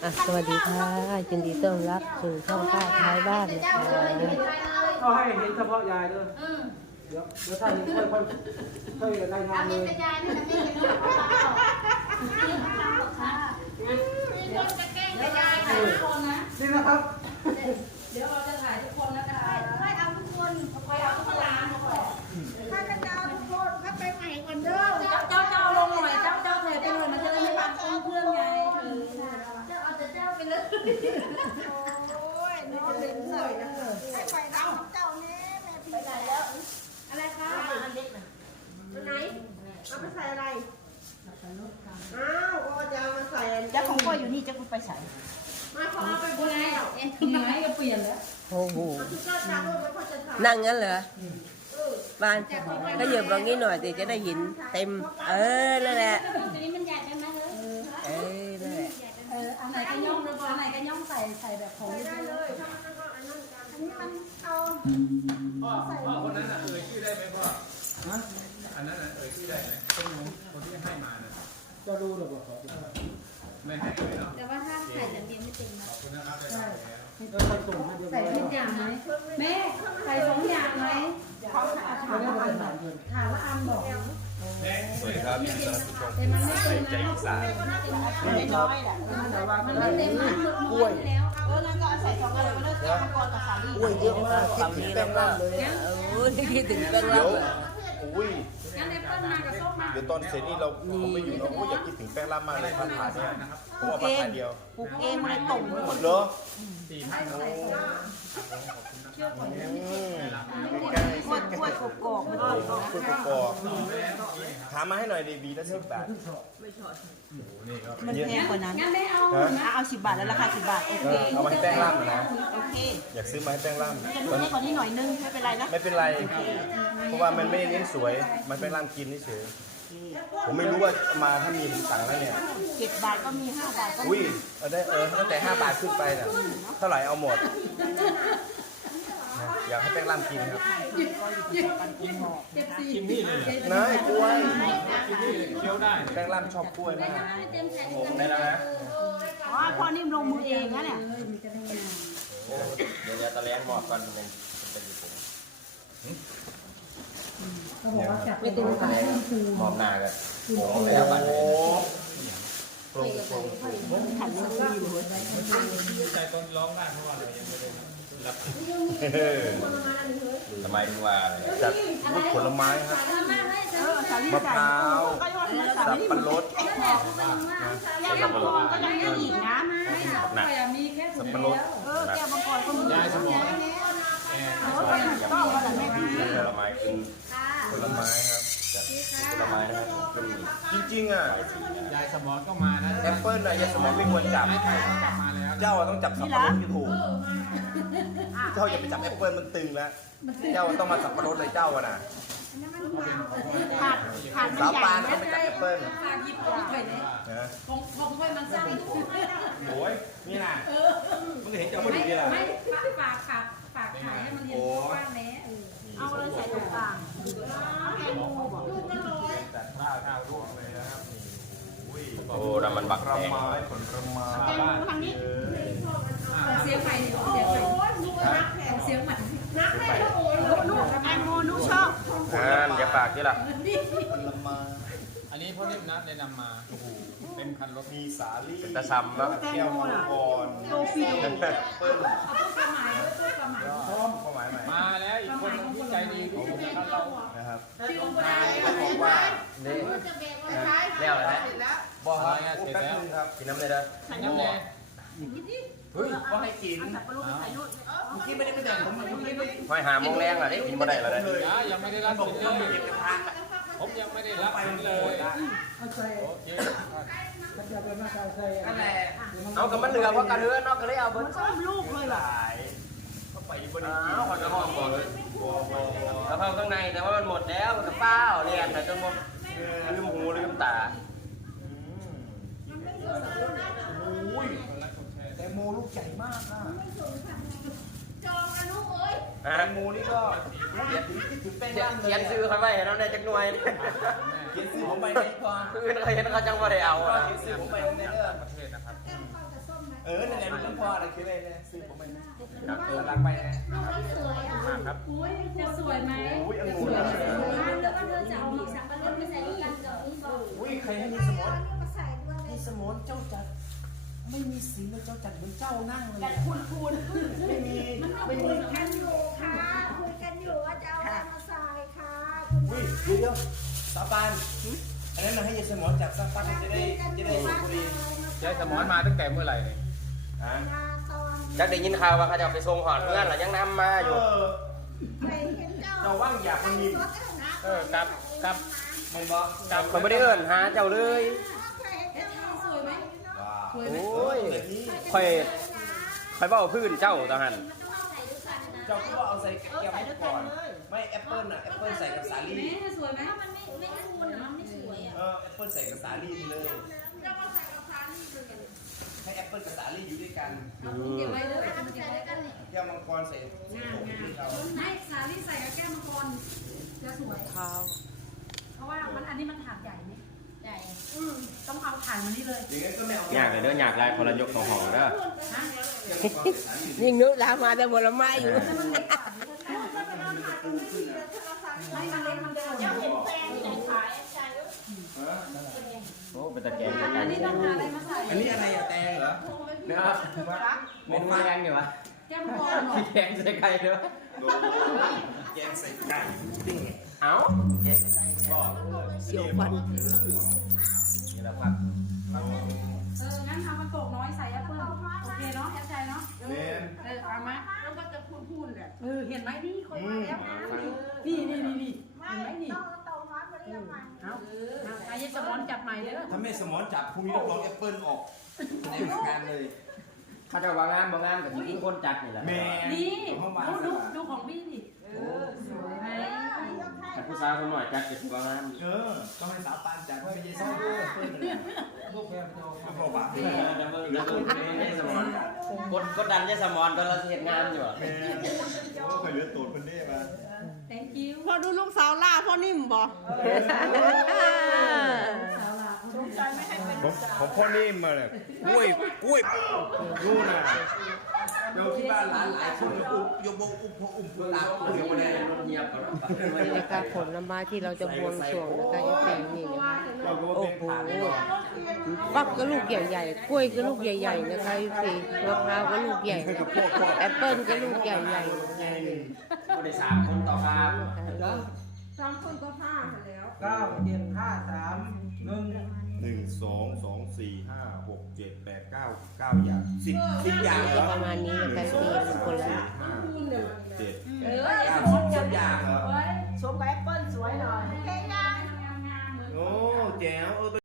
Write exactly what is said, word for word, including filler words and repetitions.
อ่ะสวัสดีค่ะยินดีต้อนรับสู่ช่องป้าท้ายบ้านนะคะก็ให้เห็นเฉพาะยายเด้อเดี๋ยวเดี๋ยวท่านค่อยค่อยค่อยรายงานเลยยายไม่ทำไม่เป็นไรมีคนจะแกล้งยายถ่ายทุกคนนะนี่นะครับเดี๋ยวเราจะถ่ายทุกคนนะคะค่อยเอาทุกคนค่อยเอาทุกร้านถ้าจะเจ้าทุกคนถ้าไปใหม่ก่อนเด้อเจ้าเจ้าเจ้าลงหน่อยเจ้าเจ้าเทไปหน่อยมันจะได้ไม่บังกล้องเพื่อนไงเจ้าเอาแต่เจ้าไปเลยโอ้ยน้องเล่นเลยนะให้ไปเอาเจ้าแน่แม่พี่ไปไหนแล้วอะไรคะอันเล็กนะไปไหนเอาไปใส่อะไรอ้าวก็จะเอามาใส่เจ้าของพ่ออยู่นี่เจ้าคุณไปใส่มาขอเอาไปบนแล้วเอ็นทีไหนก็เปลี่ยนแล้วโอ้โหคือเจ้าชาโดนไปพอจะถ่ายนั่งงั้นเหรอบ้านก็เหยียบตรงนี้หน่อยสิจะได้เห็นเต็ม เออนั่นแหละตัวนี้มันใหญ่ไปไหมเลยเออนั่นแหละเอออันไหนก็ย่อมอันไหนก็ย่อมใส่ใส่แบบของได้เลยถ้ามันก็อันนั้นกันอันนี้มันเอาพ่อพ่อคนนั้นน่ะเอ่ยชื่อได้ไหมพ่อฮะอันนั้นน่ะเอ่ยชื่อได้ไหมคนนู้นคนที่ให้มาน่ะจะดูหรือเปล่าไม่ให้เอ่ยเนาะแต่ว่าถ้าใส่แต่เบียร์ไม่เต็มนะขอบคุณนะครับได้รับแล้วเออใส่ส่งให้เรียบร้ใส่อยทุกอย่างไหมแม่ใส่สองอย่างไหมถามละอันถามละอันบอกสวัสดีครับยินดีต้อนรับสู่ช่องแต่มันไม่ใส่เต็มใจนะอีสานไม่น้อยแหละมันไม่เต็มนะกล้วยแล้วเออแล้วก็ใส่สองอะไรมาเลือกเจ้ามังกรกับสาลี่อุ้ยเยอะมากคิดถึงแป้งล่ำเลยโอ้ยคิดถึงแป้งล่ำเลยอุ้ยงั้นแอปเปิ้ลมากับส้มมาเดี๋ยวตอนเสร็จนี่เราผมไม่อยู่เราก็อยากคิดถึงแป้งล่ำมากเลยพันถาดเนี่ยผมเอาพันถาดเดียวปลูกเองไม่ตรงคนเหรอสี่พันอืมใกล้ๆกล้วยกล้วยกกอกมันตรงนะคุยกอกถามมาให้หน่อยดีวีละสิบบาทนี่ก็มันแพงกว่านั้นงั้นไม่เอาฮะนะเอาสิบบาทแล้วราคาสิบบาทโอเอเคอเอามาให้แป้งล่ำนะโอเคอยากซื้อมาให้แป้งล่จะลูกเล็กกว่านี้หน่อยนึงไม่เป็นไรนะำไม่เป็นไร เพราะว่ามันไม่ได้เน้นสวย มันแป้งล่ำกินเฉยผมไม่รู้ว่ามาถ้ามีผมสั่งแล้วเนี่ยเจ็ดบาทก็มีห้าบาทก็อุ้มียเอาได้เออตั้งแต่ห้าบาทขึ้นไปน่ะเท่าไหร่เอาหมดนะอยากให้แป้งล่ำกินครับกินนี่เลยเหรอเนยกล้วยกินนี่เลยเคี้ยวได้แป้งล่ำชอบกล้วยมากเต็มใส่ผมได้แล้วนะอ๋อพ่อนิ่มลงมือเองนะเนี่ยเดี๋ยวตะแลนหมอดก่อนมันเป็นญี่ปุ่นไม่เต็มปากหมอบหน้ากันโอ้โหแล้วบัตรเลยตรงตรงขันเรื่องที่อยู่หัวใจใจตอนร้องได้เพราะว่าเรายังไม่ได้รับทำไมถึงว่าจัดผลไม้ครับเออสาลี่มะพใส่ร้าวก็ยอดมันสาสับลี่ปะรดแก้วมังกรก็ยังมีอีกนะหนักสับปะรดเออแก้วมังกรก็มียายสมองแอร์เออก็เอาแหละแม่พี่ผลไม้กินผลไม้ครับจัดผลไม้นะครับจริงๆอ่ะยายสมองก็มานะแอปเปิ้ลน่ะยายสมองไม่ควรจับกลับมาแล้วเจ้าอะต้องจับสับปะรดที่ถูกเจ้าอย่าไปจับแอปเปิ้ลมันตึงแล้วเจ้าต้องมาสับปะรดเลยเจ้าอะนะขาดขาดมันสาวใหญ่ปานนะต้องไปจับแอปเปิ้ลขาดยิบของไปเนี่ยนะของของถ้วยมันสั้นโอ้ยนี่น่ะมึงเห็นเจ้ามันดีดีล่ะไม่ปากปากปากขายให้มันเห็นกว้างแน่เอาเลยใส่ตรงกลางจัดข้าวข้าวร่วงเลยนะครับนี่โอ้น้ำมันบักผลไม้ผลไม้ทางนี้เสียงใหม่เสียงใหม่เสียงใหม่นักแม่โอ้ยลูกแอนโมลูกชอบอ่าอย่าปากนี่ล่ะอันนี้พ่อนิ่มนะได้นำมาโอ้โหเต็มคันรถมีสาลี่ตะซ้ำแล้วแก้วมังกรโตฟิโดแอปเปิ้ลเอาตู้กระหมายด้วยตู้กระหมายพร้อมความหมายใหม่มาแล้วอีกคนนึงที่ใจดีที่สุดนะครับเรานะครับชื่อว่าเขาบอกว่านี่จะแบกไว้ท้ายแล้วเหรอฮะบอกครับโอ้แป๊บนึงครับกินน้ำเลยนะน้ำแดงเฮ้ยว่าให้กินสับปะรดใส่นู่นเมื่อกี้ไม่ได้ไปแบ่งผมเมื่อกี้ไม่หอยหาโมงแรงอ่ะได้กินบ่ได้แล้วได้อ่ะยังไม่ได้รับบอกสินต้องเลไปยเก็บกระทะผมยังไม่ได้รับสินเลยโอเคนั่นแหละเอากับมันเหลือเพราะกระเทือนเนาะก็เลยเอาเบิมัดนส้มลูกเลยเหรอขายก็ไปบริอ้าวขอจะห้องก่อนกระเพราข้างในแต่ว่ามันหมดแล้วมันกระเป้าเรียนแต่จนหมดลืมหูลืมตาอุ้ยแตงโมลูกใหญ่มากอ่ะจองกันลูกเอ้ยแตงโมนี่ก็คิดถึงคิดถึงแป้งเขียนร่ำเลยเขียนซื้อเขาไว้ให้เราได้จักหน่วยเขียนซื้อผมไปไหนก่อนคือเขาเห็นเขาจังว่าได้เอาอ่ะเขียนซื้อผมไปไหนเด้อประเทศนะครับเข้ากับส้มไหมอนั่นแหละลูกพ่ออะไรคืออะไรเนี่ยซื้อผมไปครับรักไปนะสวยอ่ะมากครับจะสวยไหมอุ้ยองุ่นแล้วก็เธอจะเอาหมวกสับปะรดไปใส่ด้วยกันกับนี่บอกอุ้ยใครให้มีสมอนมาใส่ด้วยมีสมอนเจ้าจัดไม่มีสีเลยเจ้าจัดเหมือนเจ้านั่งเลยกันคุณคุณไม่มีไม่มีคุยกันอยู่ค่ะคุยกันอยู่ว่าจะเอาอะไรมาใส่ค่ะอุ้ยเดี๋ยวเดี๋ยวสาปานอันนั้นมาให้ยายสมอนจับสาปานจะได้จะได้สุขบุรียายสมอนมาตั้งแต่เมื่อไหร่เนี่ยฮะมาตอนจักได้ยินข่าวว่าเขาจะเอาไปส่งหอดเพื่อนหรือยังนำมาอยู่ไปเห็นเจ้าเราว่างอยากมันมีเออกับกับมันบอกกับเขาไม่ได้เอิ้นหาเจ้าเลยสวยไหมโอ้ยค่อยค่อยเบ้าพื้นเจ้าตอนหันเจ้าก็เอาใส่แก้วก่อนไม่แอปเปิ้ลน่ะแอปเปิ้ลใส่กับสาลี่แม่สวยไหมมันไม่ไม่คูณมันไม่สวยอ่ะเออแอปเปิ้ลใส่กับสาลี่ไปเลยให้แอปเปิ้ลกับสาลี่อยู่ด้วยกันเอาเก็บไว้เลยเอาไปใส่ด้วยกันนี่แก้วมังกรใส่ใส่ผมที่เราไม่สาลี่ใส่กับแก้มมังกรจะสวยเท้าเพราะว่ามันอันนี้มันถาดใหญ่นี่ใหญ่อืมต้องเอาถ่านมานี่เลยอย่างนั้นก็ไม่เอาอยากเลยเด้ออยากลายคนละยกของหองเด้อฮะยิ่งนึกแล้วมาแต่ผลไม้อยู่แต่มันเล็กกว่าไม่มันเล็กมันเดินเจ้าเห็นแป้งใส่ขายใส่ด้วยโอ้เป็นตะแกรงอัตะแกรนงนี้ต้องหาอะไรมาใส่อันนี้อะไรอะแตงเหรอนะครับเป็นแกงอยู่วะแก้มมังกรเหรอแกงใส่ไก่เด้อแกงใส่ไก่เอ้าเสียวฟันนี่แหละครับเอองั้นทำมันโตกน้อยใส่แอปเปิ้ลโอเคเนาะแอปใจเนาะเนี่ยเออเอามาแล้วก็จะพูนๆแหละเออเห็นไหมนี่คอยมาแล้วนะนี่นี่นี่นี่ไม่เห็นไหมนี่ต้องเตาฮ้อนมาเรียกมันเอาเอาไอ้ยายสมอนจับใหม่เด้อถ้าไม่สมอนจับพรุ่งนี้ต้องลองแอปเปิ้ลออกในงานเลยเขาจะวางงานบางงานกับที่คนจัดนี่แหละแม่นี่เข้ามาดูดูดูของพี่ดิเออสวยไหมแต่ผู้สาวคนหน่อยจัดจะวางงานเออต้องให้สาวปานจัดไม่ใช่สาวด้วยเปิ้ลเลยลูกแก้วเจ้าเขาบอกว่าเออจะเบิ่งจะเบิ่งไม่ได้สมอนกดกดดันได้สมอนตอนเราเห็นงานอยู่อะแม่โอ้เคยเหลือตูดคนนี้มา thank you พอดูลูกสาวล่าพ่อนิ่มบอกสาวลาวผมผมพ่อนิ่มมาเลยกล้วยกล้วยนู่นน่ะเราที่บ้านหลานหลายคนอุ้มยกบกอุ้มพ่ออุ้มพ่อตาอุ้มเดี๋ยวพ่อวันแดนี้งรถเงียบก่อนนี่นะคะผลไม้ที่เราจะบวงสรวงนะคะจะแต่งนี่นะคะเราก็โอ้เป็นโหขาดเลยฟักก็ลูกใหญ่ๆกล้วยก็ลูกใหญ่ๆนะคะพี่มะพร้าวก็ลูกใหญ่นะแอปเปิ้ลก็ลูกใหญ่ๆนะคะนี่คนได้สามคนต่อครับสองคนก็ผ้าแล้วเก้าเจ็ดห้าสามหนึ่งหนึ่งสองสองสี่ห้าหกเจ็ดแปดเก้าเก้าอย่างสิบสิบอย่างเหรอประมาณนี้นะคะพี่คนละเจ็ดเออเก้าสิบอย่างเหรอเฮ้ยสวมกับแอปเปิ้ลสวยหน่อยงามๆเหมือนโอ้แจ๋วเออ